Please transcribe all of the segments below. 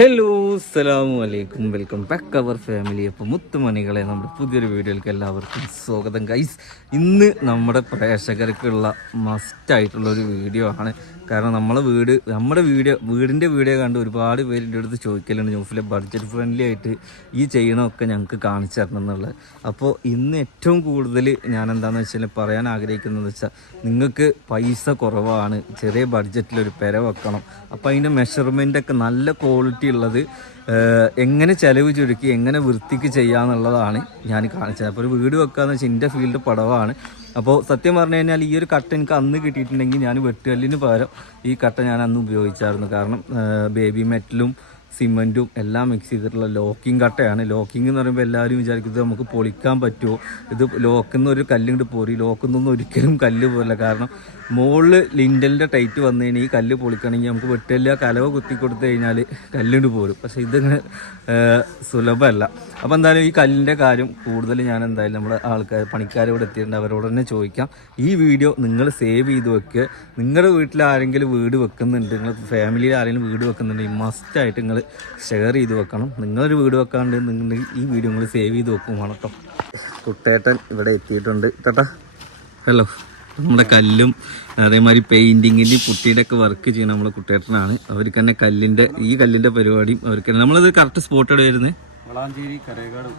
Hello അലൈക്കും. Welcome back അവർ family അപ്പോൾ മുത്തുമണികളെ നമ്മുടെ പുതിയൊരു വീഡിയോയിലേക്ക് എല്ലാവർക്കും സ്വാഗതം. ഗൈസ് ഇന്ന് നമ്മുടെ പ്രേക്ഷകർക്കുള്ള മസ്റ്റായിട്ടുള്ള ഒരു വീഡിയോ ആണ്. കാരണം നമ്മളെ വീട് നമ്മുടെ വീഡിയോ വീടിന്റെ വീഡിയോ കണ്ട് ഒരുപാട് പേര് എന്റെ അടുത്ത് ചോദിക്കലുണ്ട്. ന്യൂസിലെ ബഡ്ജറ്റ് ഫ്രണ്ട്ലി ആയിട്ട് ഈ ചെയ്യണമൊക്കെ ഞങ്ങൾക്ക് കാണിച്ചു തരണം എന്നുള്ളത്. അപ്പോൾ ഇന്ന് ഏറ്റവും കൂടുതൽ ഞാൻ എന്താണെന്ന് വെച്ചാൽ പറയാൻ ആഗ്രഹിക്കുന്നത് വെച്ചാൽ നിങ്ങൾക്ക് പൈസ കുറവാണ്. ചെറിയ ബഡ്ജറ്റിൽ ഒരു പെര വെക്കണം. അപ്പോൾ അതിന്റെ മെഷർമെന്റൊക്കെ നല്ല ക്വാളിറ്റി ഉള്ളത് എങ്ങനെ ചെലവ് ചുരുക്കി എങ്ങനെ വൃത്തിക്ക് ചെയ്യാന്നുള്ളതാണ് ഞാൻ കാണിച്ചത്. അപ്പോൾ ഒരു വീട് വെക്കാന്ന് വെച്ചാൽ എന്റെ ഫീൽഡ് പടവാണ്. അപ്പോൾ സത്യം പറഞ്ഞു കഴിഞ്ഞാൽ ഈ ഒരു കട്ട എനിക്ക് അന്ന് കിട്ടിയിട്ടുണ്ടെങ്കിൽ ഞാൻ വെട്ടുകല്ലിന് പകരം ഈ കട്ട ഞാൻ അന്ന് ഉപയോഗിച്ചായിരുന്നു. കാരണം ബേബി മെറ്റലും സിമന്റും എല്ലാം മിക്സ് ചെയ്തിട്ടുള്ള ലോക്കിംഗ് കട്ടയാണ്. ലോക്കിംഗ് എന്ന് പറയുമ്പോൾ എല്ലാവരും വിചാരിക്കുന്നത് നമുക്ക് പൊളിക്കാൻ പറ്റുമോ? ഇത് ലോക്കുന്ന ഒരു കല്ലിങ്ങോട്ട് പോരി. ലോക്കുന്നൊന്നും ഒരിക്കലും കല്ല് പോരില്ല. കാരണം മുകളിൽ ലിൻഡലിന്റെ ടൈറ്റ് വന്നു കഴിഞ്ഞാൽ ഈ കല്ല് പൊളിക്കണമെങ്കിൽ നമുക്ക് വെട്ടില്ല കലവ കുത്തി കൊടുത്തു കഴിഞ്ഞാൽ കല്ലുണ്ട് പോരും. പക്ഷേ ഇതിങ്ങനെ സുലഭമല്ല. അപ്പോൾ എന്തായാലും ഈ കല്ലിന്റെ കാര്യം കൂടുതൽ ഞാൻ എന്തായാലും നമ്മുടെ ആൾക്കാർ പണിക്കാരോട് എത്തിയിട്ടുണ്ട്. അവരോട് തന്നെ ചോദിക്കാം. ഈ വീഡിയോ നിങ്ങൾ സേവ് ചെയ്ത് വെക്കുക നിങ്ങളുടെ വീട്ടിൽ ആരെങ്കിലും വീട് വെക്കുന്നുണ്ട്? നിങ്ങൾ ഫാമിലിയിൽ ആരെങ്കിലും വീട് വെക്കുന്നുണ്ടെങ്കിൽ മസ്റ്റായിട്ട് നിങ്ങൾ ഷെയർ ചെയ്ത് വെക്കണം. നിങ്ങളൊരു വീട് വെക്കാണ്ട് നിങ്ങൾ ഈ വീഡിയോ നിങ്ങൾ സേവ് ചെയ്ത് വെക്കും വേണം കേട്ടോ കുട്ടേട്ടൻ ഇവിടെ എത്തിയിട്ടുണ്ട്. കേട്ടാ ഹലോ നമ്മുടെ കല്ലും അതേമാതിരി പെയിന്റിങ്ങിന്റെ പുട്ടിയുടെയൊക്കെ വർക്ക് ചെയ്യുന്ന നമ്മുടെ കുട്ടേട്ടനാണ്. അവർക്ക് തന്നെ കല്ലിന്റെ ഈ കല്ലിന്റെ പരിപാടിയും അവർക്ക് തന്നെ നമ്മളത് കറക്റ്റ് സ്പോട്ട് എവിടെ വരുന്നത് വളാഞ്ചേരി കരേക്കാട്.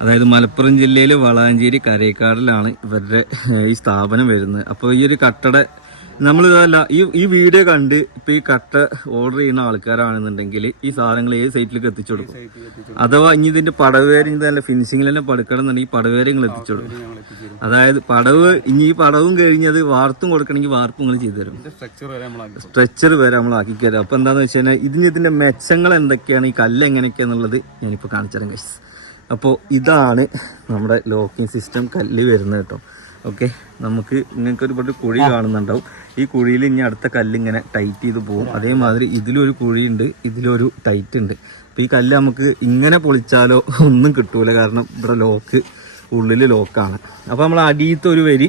അതായത് മലപ്പുറം ജില്ലയിൽ വളാഞ്ചേരി കരേക്കാടിലാണ് ഇവരുടെ ഈ സ്ഥാപനം വരുന്നത്. അപ്പോൾ ഈ ഒരു കട്ടട നമ്മളിതല്ല ഈ ഈ വീഡിയോ കണ്ട് ഇപ്പൊ ഈ കട്ട ഓർഡർ ചെയ്യുന്ന ആൾക്കാരാണെന്നുണ്ടെങ്കിൽ ഈ സാധനങ്ങൾ ഏത് സൈറ്റിലേക്ക് എത്തിച്ചു കൊടുക്കും? അഥവാ ഇനി ഇതിന്റെ പടവേര് ഇനി നല്ല ഫിനിഷിംഗിൽ തന്നെ പടുക്കണം എന്നുണ്ടെങ്കിൽ ഈ പടവേര് നിങ്ങൾ എത്തിച്ചു കൊടുക്കും അതായത് പടവ് ഇനി ഈ പടവും കഴിഞ്ഞത് വാർത്തും കൊടുക്കണമെങ്കിൽ വാർപ്പും നിങ്ങൾ ചെയ്തുതരും സ്ട്രെച്ചർ വരെ നമ്മൾ ആക്കി തരാം. അപ്പൊ എന്താന്ന് വെച്ച് കഴിഞ്ഞാൽ ഇതിന് ഇതിന്റെ മെച്ചങ്ങൾ എന്തൊക്കെയാണ് ഈ കല്ല് എങ്ങനെയൊക്കെയാന്നുള്ളത് ഞാനിപ്പോ കാണിച്ചു തരാം അപ്പോ അപ്പോൾ ഇതാണ് നമ്മുടെ ലോക്കിംഗ് സിസ്റ്റം കല്ല് വരുന്നത് കേട്ടോ. ഓക്കെ? നമുക്ക് നിങ്ങൾക്ക് ഒരുപാട് കുഴി കാണുന്നുണ്ടാവും. ഈ കുഴിയിൽ ഇനി അടുത്ത കല്ല് ഇങ്ങനെ ടൈറ്റ് ചെയ്ത് പോകും. അതേമാതിരി ഇതിലൊരു കുഴിയുണ്ട് ഇതിലൊരു ടൈറ്റ് ഉണ്ട്. അപ്പോൾ ഈ കല്ല് നമുക്ക് ഇങ്ങനെ പൊളിച്ചാലോ ഒന്നും കിട്ടൂല. കാരണം ഇവിടെ ലോക്ക് ഉള്ളിൽ ലോക്കാണ് അപ്പോൾ നമ്മൾ അടിയത്തെ ഒരു വരി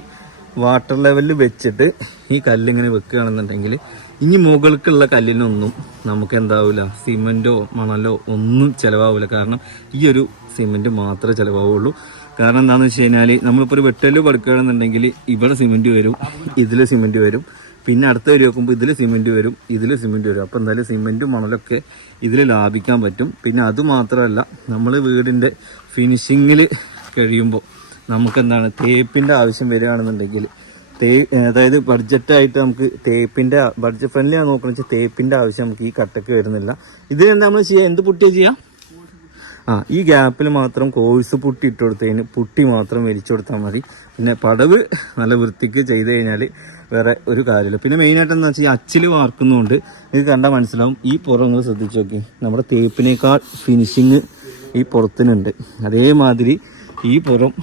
വാട്ടർ ലെവലിൽ വെച്ചിട്ട് ഈ കല്ലിങ്ങനെ വെക്കുകയാണെന്നുണ്ടെങ്കിൽ ഇനി മുകൾക്കുള്ള കല്ലിനൊന്നും നമുക്ക് എന്താവില്ല സിമെന്റോ മണലോ ഒന്നും ചിലവാവില്ല കാരണം ഈ ഒരു സിമെന്റ് മാത്രമേ ചിലവാവുള്ളൂ. കാരണം എന്താണെന്ന് വെച്ച് കഴിഞ്ഞാൽ നമ്മളിപ്പോൾ ഒരു വെട്ടൽ പടുക്കുകയാണെന്നുണ്ടെങ്കിൽ ഇവിടെ സിമെന്റ് വരും ഇതിൽ സിമെന്റ് വരും പിന്നെ അടുത്ത വരി വെക്കുമ്പോൾ ഇതിൽ സിമെന്റ് വരും ഇതിൽ സിമെന്റ് വരും. അപ്പോൾ എന്തായാലും സിമെന്റും മണലൊക്കെ ഇതിൽ ലാഭിക്കാൻ പറ്റും. പിന്നെ അതുമാത്രമല്ല നമ്മൾ വീടിന്റെ ഫിനിഷിങ്ങിൽ കഴിയുമ്പോൾ നമുക്കെന്താണ് തേപ്പിന്റെ ആവശ്യം വരികയാണെന്നുണ്ടെങ്കിൽ തേ അതായത് ബഡ്ജറ്റായിട്ട് നമുക്ക് തേപ്പിന്റെ ബഡ്ജറ്റ് ഫ്രണ്ട്ലി ആണ് നോക്കണമെന്ന് വെച്ചാൽ തേപ്പിന്റെ ആവശ്യം നമുക്ക് ഈ കട്ടക്ക് വരുന്നില്ല. ഇതിൽ എന്താ നമ്മൾ ചെയ്യുക എന്ത് പുട്ടിയാണ് ചെയ്യുക ആ ഈ ഗ്യാപ്പിൽ മാത്രം കോഴ്സ് പുട്ടി ഇട്ട് കൊടുത്തതിന് പുട്ടി മാത്രം വലിച്ചു കൊടുത്താൽ മതി. പിന്നെ പടവ് നല്ല വൃത്തിക്ക് ചെയ്ത് കഴിഞ്ഞാൽ വേറെ ഒരു കാര്യമില്ല. പിന്നെ മെയിനായിട്ട് എന്താ വെച്ചാൽ ഈ അച്ചിൽ വാർക്കുന്നതുകൊണ്ട് ഇത് കണ്ടാൽ മനസ്സിലാവും. ഈ പുറം നിങ്ങൾ ശ്രദ്ധിച്ചു നോക്കി. നമ്മുടെ തേപ്പിനേക്കാൾ ഫിനിഷിങ് ഈ പുറത്തിനുണ്ട്. അതേമാതിരി ഈ പുറം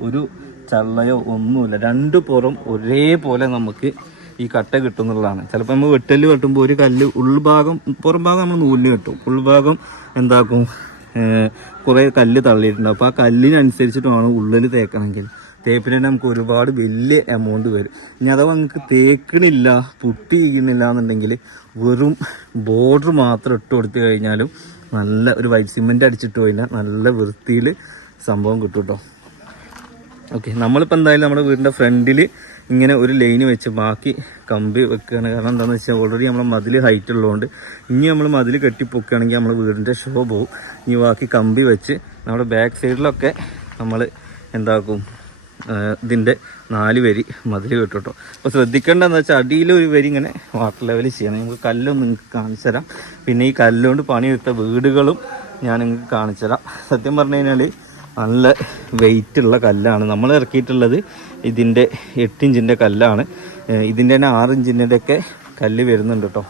ഒരു ചള്ളയോ ഒന്നുമില്ല. രണ്ട് പുറം ഒരേപോലെ നമുക്ക് ഈ കട്ട കിട്ടുന്നുള്ളതാണ്. ചിലപ്പോൾ നമ്മൾ വെട്ടൽ വെട്ടുമ്പോൾ ഒരു കല്ല് ഉൾഭാഗം പുറം ഭാഗം നമ്മൾ നൂലിന് വെട്ടും. ഉൾഭാഗം എന്താക്കും? കുറേ കല്ല് തള്ളിയിട്ടുണ്ട്. അപ്പോൾ ആ കല്ലിനനുസരിച്ചിട്ട് വേണം ഉള്ളിൽ തേക്കണമെങ്കിൽ തേപ്പിന് തന്നെ നമുക്ക് ഒരുപാട് വലിയ എമൗണ്ട് വരും. ഇനി അഥവാ നിങ്ങൾക്ക് തേക്കണില്ല പുട്ടി ചെയ്യുന്നില്ല എന്നുണ്ടെങ്കിൽ വെറും ബോർഡർ മാത്രം ഇട്ട് കൊടുത്തു കഴിഞ്ഞാലും നല്ല ഒരു വൈറ്റ് സിമെന്റ് അടിച്ചിട്ട് കഴിഞ്ഞാൽ നല്ല വൃത്തിയിൽ സംഭവം കിട്ടും കേട്ടോ ഓക്കെ നമ്മളിപ്പോൾ എന്തായാലും നമ്മുടെ വീടിന്റെ ഫ്രണ്ടിൽ ഇങ്ങനെ ഒരു ലൈൻ വെച്ച് ബാക്കി കമ്പി വെക്കുകയാണ്. കാരണം എന്താണെന്ന് വെച്ചാൽ ഓൾറെഡി നമ്മൾ മതിൽ ഹൈറ്റ് ഉള്ളതുകൊണ്ട് ഇനി നമ്മൾ മതിൽ കെട്ടിപ്പൊക്കുകയാണെങ്കിൽ നമ്മൾ വീടിന്റെ ഷോ പോവും. ഇനി ബാക്കി കമ്പി വെച്ച് നമ്മുടെ ബാക്ക് സൈഡിലൊക്കെ നമ്മൾ എന്താക്കും ഇതിന്റെ നാല് വരി മതിൽ കെട്ടും അപ്പോൾ ശ്രദ്ധിക്കേണ്ടതെന്ന് വെച്ചാൽ അടിയിൽ ഒരു വരി ഇങ്ങനെ വാട്ടർ ലെവൽ ചെയ്യണം. നമുക്ക് കല്ലൊന്നും നിങ്ങൾക്ക് കാണിച്ചു തരാം. പിന്നെ ഈ കല്ലുകൊണ്ട് പണിയെടുത്ത വീടുകളും ഞാൻ നിങ്ങൾക്ക് കാണിച്ചു തരാം. സത്യം പറഞ്ഞു കഴിഞ്ഞാൽ നല്ല വെയിറ്റ് ഉള്ള കല്ലാണ്. നമ്മൾ ഇറക്കിയിട്ടുള്ളത് ഇതിന്റെ എട്ട് ഇഞ്ചിന്റെ കല്ലാണ് ഇതിന്റെ തന്നെ ആറ് ഒക്കെ കല്ല് വരുന്നുണ്ട് കേട്ടോ.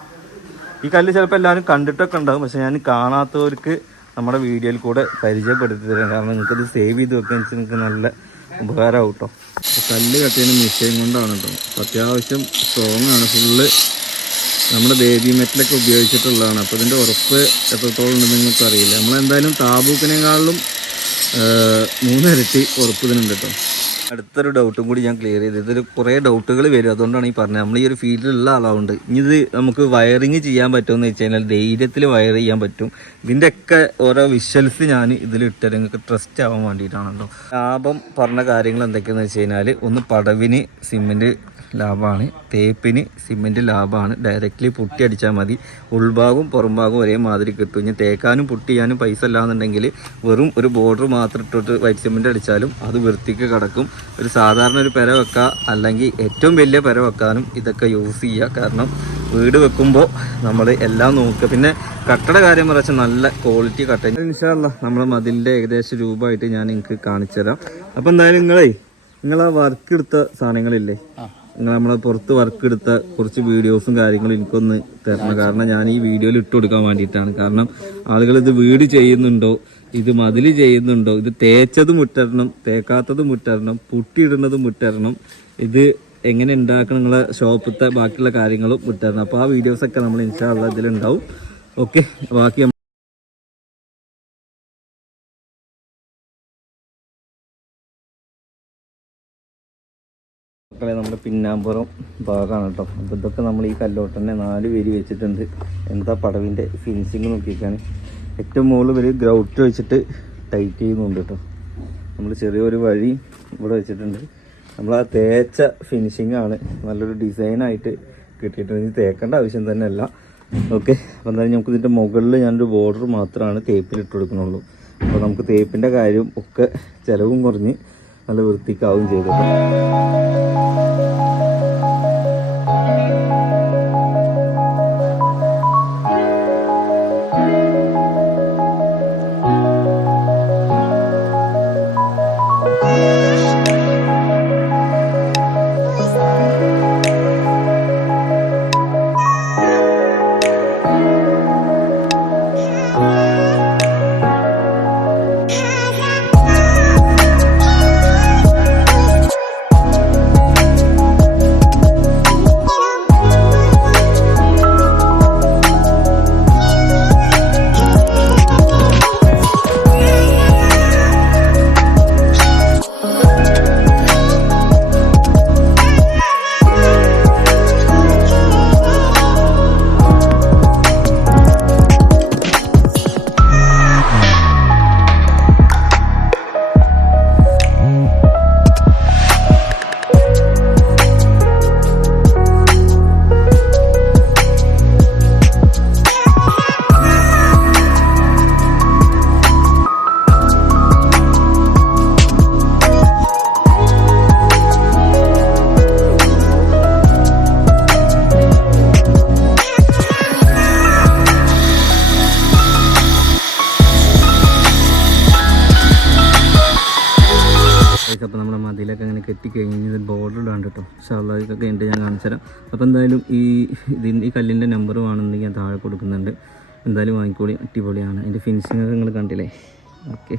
ഈ കല്ല് ചിലപ്പോൾ എല്ലാവരും കണ്ടിട്ടൊക്കെ ഉണ്ടാകും. പക്ഷെ ഞാൻ കാണാത്തവർക്ക് നമ്മുടെ വീഡിയോയിൽ കൂടെ പരിചയപ്പെടുത്തി തരാം. കാരണം നിങ്ങൾക്കത് സേവ് ചെയ്ത് വെക്കാൻ വെച്ചാൽ നിങ്ങൾക്ക് നല്ല ഉപകാരമാവും കേട്ടോ. കല്ല് കട്ടിയുന്ന മിഷീൻ കൊണ്ടാണ് കേട്ടോ. അത്യാവശ്യം സ്ട്രോങ് ആണ്. ഫുള്ള് നമ്മുടെ ബേബി മെറ്റലൊക്കെ ഉപയോഗിച്ചിട്ടുള്ളതാണ്. അപ്പോൾ ഇതിന്റെ ഉറപ്പ് എത്രത്തോളം ഉണ്ടെന്ന് നിങ്ങൾക്ക് അറിയില്ല നമ്മളെന്തായാലും താബൂക്കിനെക്കാളിലും മൂന്നിരട്ടി ഉറപ്പ് ഇതിനുണ്ട് കേട്ടോ. അടുത്തൊരു ഡൗട്ടും കൂടി ഞാൻ ക്ലിയർ ചെയ്ത്. ഇതിൽ കുറേ ഡൗട്ടുകൾ വരും. അതുകൊണ്ടാണ് ഈ പറഞ്ഞത്. നമ്മൾ ഈ ഒരു ഫീൽഡിലുള്ള ആളാവുണ്ട്. ഇനി ഇത് നമുക്ക് വയറിങ് ചെയ്യാൻ പറ്റുമെന്ന് വെച്ച് കഴിഞ്ഞാൽ ധൈര്യത്തിൽ വയർ ചെയ്യാൻ പറ്റും. ഇതിന്റെയൊക്കെ ഓരോ വിഷ്വൽസ് ഞാൻ ഇതിൽ ഇട്ടത് നിങ്ങൾക്ക് ട്രസ്റ്റ് ആവാൻ വേണ്ടിയിട്ടാണല്ലോ. ലാഭം പറഞ്ഞ കാര്യങ്ങൾ എന്തൊക്കെയാണെന്ന് വെച്ച് കഴിഞ്ഞാൽ ഒന്ന് പടവിന് സിമെന്റ് ലാഭമാണ് തേപ്പിന് സിമെന്റ് ലാഭമാണ് ഡയറക്റ്റ്ലി പുട്ടി അടിച്ചാൽ മതി. ഉൾഭാഗവും പുറംഭാഗവും ഒരേ മാതിരി കിട്ടും. ഇനി തേക്കാനും പുട്ടി ചെയ്യാനും പൈസ ഇല്ലാന്നുണ്ടെങ്കിൽ വെറും ഒരു ബോർഡർ മാത്രം ഇട്ടിട്ട് വൈറ്റ് സിമെന്റ് അടിച്ചാലും അത് വൃത്തിക്ക് കിടക്കും. ഒരു സാധാരണ ഒരു പെര വെക്കുക അല്ലെങ്കിൽ ഏറ്റവും വലിയ പെര വെക്കാനും ഇതൊക്കെ യൂസ് ചെയ്യുക കാരണം വീട് വെക്കുമ്പോൾ നമ്മൾ എല്ലാം നോക്കുക. പിന്നെ കട്ടട കാര്യം പറച്ച നല്ല ക്വാളിറ്റി കട്ട. ഇൻഷാല്ല നമ്മൾ മതിലിന്റെ ഏകദേശം രൂപമായിട്ട് ഞാൻ നിങ്ങൾക്ക് കാണിച്ചു തരാം അപ്പം എന്തായാലും നിങ്ങളേ നിങ്ങൾ ആ വർക്ക് എടുത്ത സാധനങ്ങളില്ലേ? നമ്മളെ പുറത്ത് വർക്ക് എടുത്ത കുറച്ച് വീഡിയോസും കാര്യങ്ങളും എനിക്കൊന്ന് തരണം. കാരണം ഞാൻ ഈ വീഡിയോയിൽ ഇട്ട് കൊടുക്കാൻ വേണ്ടിയിട്ടാണ്. കാരണം ആളുകൾ ഇത് വീട് ചെയ്യുന്നുണ്ടോ ഇത് മതിൽ ചെയ്യുന്നുണ്ടോ ഇത് തേച്ചത് മുട്ടരണം തേക്കാത്തത് മുട്ടരണം പുട്ടിയിടുന്നത് മുട്ടരണം ഇത് എങ്ങനെ ഉണ്ടാക്കണം നിങ്ങളെ ഷോപ്പത്തെ ബാക്കിയുള്ള കാര്യങ്ങളും മുട്ടരണം. അപ്പോൾ ആ വീഡിയോസൊക്കെ നമ്മൾ ഇൻഷാള്ള ഇതിലുണ്ടാവും. ഓക്കെ ബാക്കി മക്കളെ നമ്മുടെ പിന്നാമ്പുറം ഭാഗമാണ് കേട്ടോ. അപ്പോൾ ഇതൊക്കെ നമ്മൾ ഈ കല്ലോട്ട് തന്നെ നാല് പേര് വെച്ചിട്ടുണ്ട്. എന്താ പടവിന്റെ ഫിനിഷിങ് നോക്കിയിരിക്കാൻ ഏറ്റവും മുകളിൽ ഒരു ഗ്രൗട്ട് വെച്ചിട്ട് ടൈറ്റ് ചെയ്യുന്നുണ്ട് കേട്ടോ. നമ്മൾ ചെറിയൊരു വഴി ഇവിടെ വെച്ചിട്ടുണ്ട്. നമ്മൾ ആ തേച്ച ഫിനിഷിംഗ് ആണ് നല്ലൊരു ഡിസൈനായിട്ട് കിട്ടിയിട്ടുണ്ട്. തേക്കേണ്ട ആവശ്യം തന്നെ അല്ല ഓക്കെ അപ്പോൾ എന്തായാലും നമുക്ക് ഇതിന്റെ മുകളിൽ ഞാനൊരു ബോർഡർ മാത്രമാണ് തേപ്പിലിട്ട് കൊടുക്കുന്നുള്ളൂ. അപ്പോൾ നമുക്ക് തേപ്പിന്റെ കാര്യം ഒക്കെ ചിലവും കുറഞ്ഞ് നല്ല വൃത്തിക്കാവും ചെയ്തു മതിലൊക്കെ അങ്ങനെ കെട്ടിക്കഴിഞ്ഞ് ഇത് ബോർഡർ ഇടാണ്ട് കേട്ടോ ഷാളൊക്കെ ഉണ്ട് ഞാൻ കാണിച്ചു തരാം അപ്പോൾ എന്തായാലും ഈ ഇതിന്റെ ഈ കല്ലിന്റെ നമ്പർ വേണമെന്നുണ്ടെങ്കിൽ ഞാൻ താഴെ കൊടുക്കുന്നുണ്ട്. എന്തായാലും വാങ്ങിക്കോളി. അടിപൊളിയാണ്. അതിന്റെ ഫിനിഷിംഗ് ഒക്കെ നിങ്ങൾ കണ്ടില്ലേ? ഓക്കെ